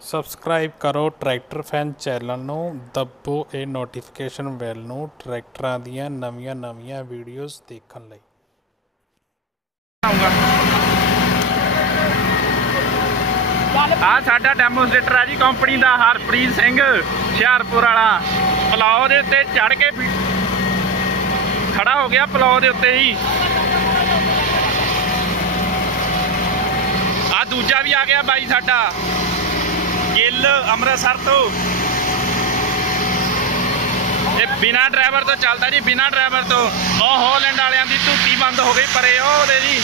Subscribe ਕਰੋ tractor fan channel ਨੂੰ, ਦੱਬੋ ਇਹ ਨੋਟੀਫਿਕੇਸ਼ਨ ਬੈਲ ਨੂੰ ਟਰੈਕਟਰਾਂ ਦੀਆਂ ਨਵੀਆਂ ਵੀਡੀਓਜ਼ ਦੇਖਣ ਲਈ। ਆ ਸਾਡਾ ਡੈਮੋਸਟ੍ਰੇਟਰ ਆ ਜੀ ਕੰਪਨੀ ਦਾ ਹਰਪ੍ਰੀਤ ਸਿੰਘ ਹੁਸ਼ਿਆਰਪੁਰ ਵਾਲਾ। ਪਲਾਓ ਦੇ ਉੱਤੇ ਚੜ ਕੇ ਖੜਾ ਹੋ ਗਿਆ, ਪਲਾਓ ਦੇ ਉੱਤੇ ਹੀ। ਆ ਦੂਜਾ ਵੀ ਆ ਗਿਆ ਬਾਈ ਸਾਡਾ ਗਿੱਲ ਅੰਮ੍ਰਿਤਸਰ ਤੋਂ। ਇਹ ਬਿਨਾਂ ਡਰਾਈਵਰ ਤੋਂ ਚੱਲਦਾ ਜੀ, ਬਿਨਾਂ ਡਰਾਈਵਰ ਤੋਂ। ਉਹ ਹੋਲੈਂਡ ਵਾਲਿਆਂ ਦੀ ਧੂਤੀ ਬੰਦ ਹੋ ਗਈ ਪਰੇ ਉਹਦੇ ਜੀ।